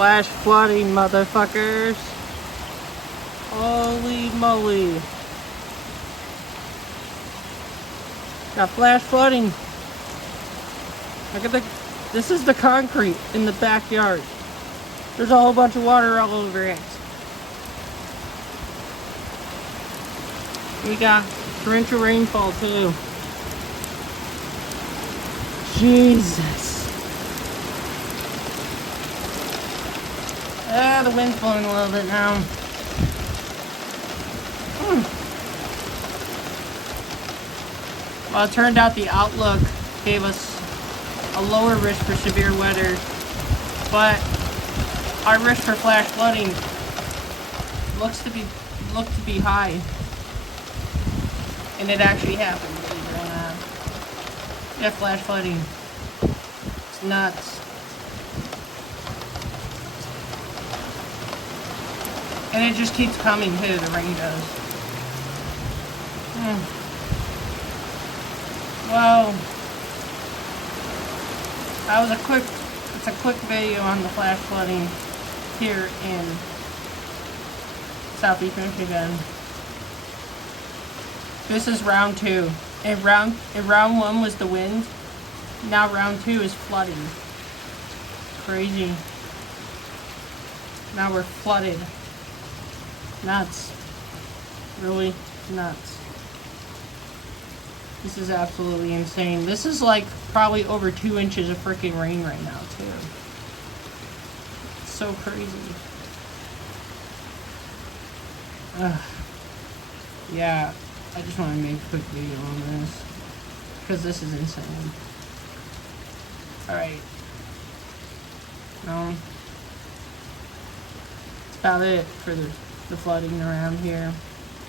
Flash flooding, motherfuckers. Holy moly. Got flash flooding. Look at this is the concrete in the backyard. There's a whole bunch of water all over it. We got torrential rainfall too. Jesus. Ah, the wind's blowing a little bit now. Well, it turned out the outlook gave us a lower risk for severe weather, but our risk for flash flooding looked to be high, and it actually happened. Believe it or not. Yeah, flash flooding. It's nuts. And it just keeps coming too, the rain does. Well, that was it's a quick video on the flash flooding here in Southeast Michigan. This is round 2. And round 1 was the wind. Now round 2 is flooding. Crazy. Now we're flooded. Nuts. Really nuts. This is absolutely insane. This is like probably over 2 inches of freaking rain right now too. It's so crazy. Yeah, I just want to make a quick video on this because this is insane. Alright. That's about it for the flooding around here.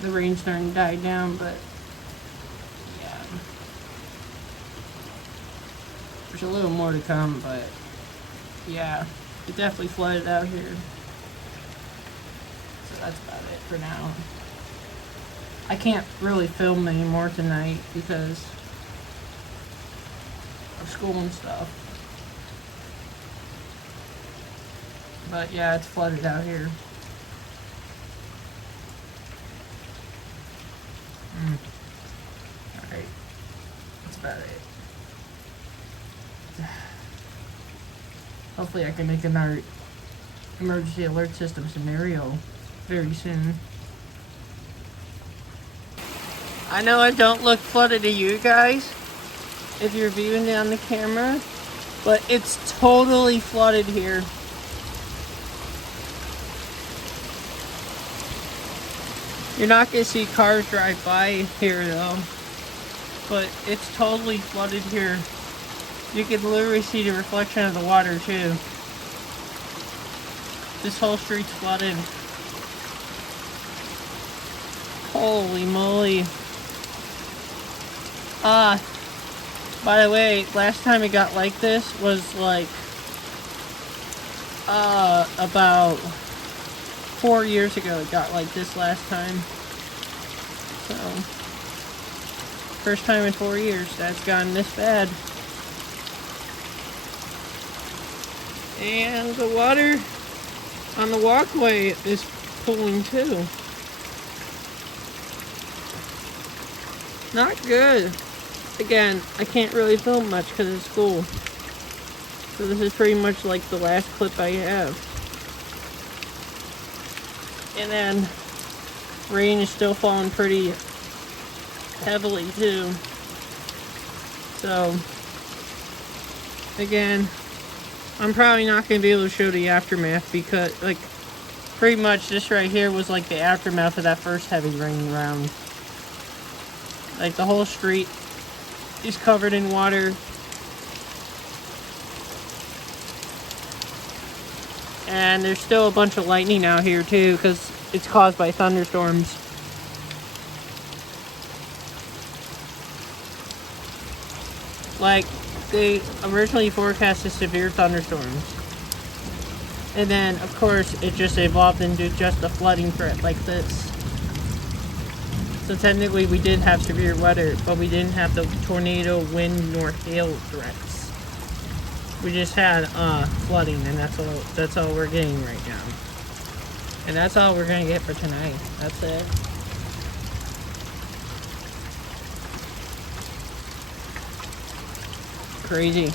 The rain's starting to die down, but yeah. There's a little more to come, but yeah, it definitely flooded out here. So that's about it for now. I can't really film anymore tonight because of school and stuff. But yeah, it's flooded out here. Alright. That's about it. Hopefully I can make another emergency alert system scenario very soon. I know I don't look flooded to you guys if you're viewing it on the camera, but it's totally flooded here. You're not going to see cars drive by here though, but it's totally flooded here. You can literally see the reflection of the water too. This whole street's flooded. Holy moly. By the way, last time it got like this was like about 4 years ago. It got like this last time. So first time in 4 years that's gotten this bad. And the water on the walkway is pooling too. Not good. Again, I can't really film much because it's school. So this is pretty much like the last clip I have. And then rain is still falling pretty heavily too. So again, I'm probably not going to be able to show the aftermath because like pretty much this right here was like the aftermath of that first heavy rain round. Like the whole street is covered in water. And there's still a bunch of lightning out here too because it's caused by thunderstorms. Like they originally forecasted severe thunderstorms. And then of course it just evolved into just a flooding threat like this. So technically we did have severe weather, but we didn't have the tornado, wind, nor hail threats. We just had flooding, and that's all we're getting right now. And that's all we're gonna get for tonight. That's it. Crazy.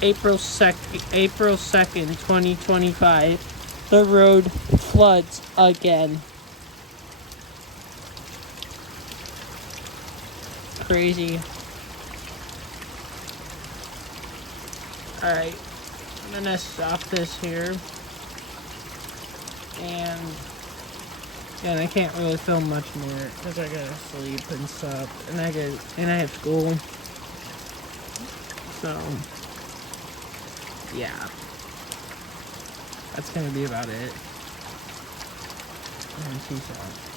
April 2nd, 2025. The road floods again. Crazy. Alright. I'm gonna stop this here. And I can't really film much more because I gotta sleep and stuff. And I have school. So yeah. That's gonna be about it. And peace out.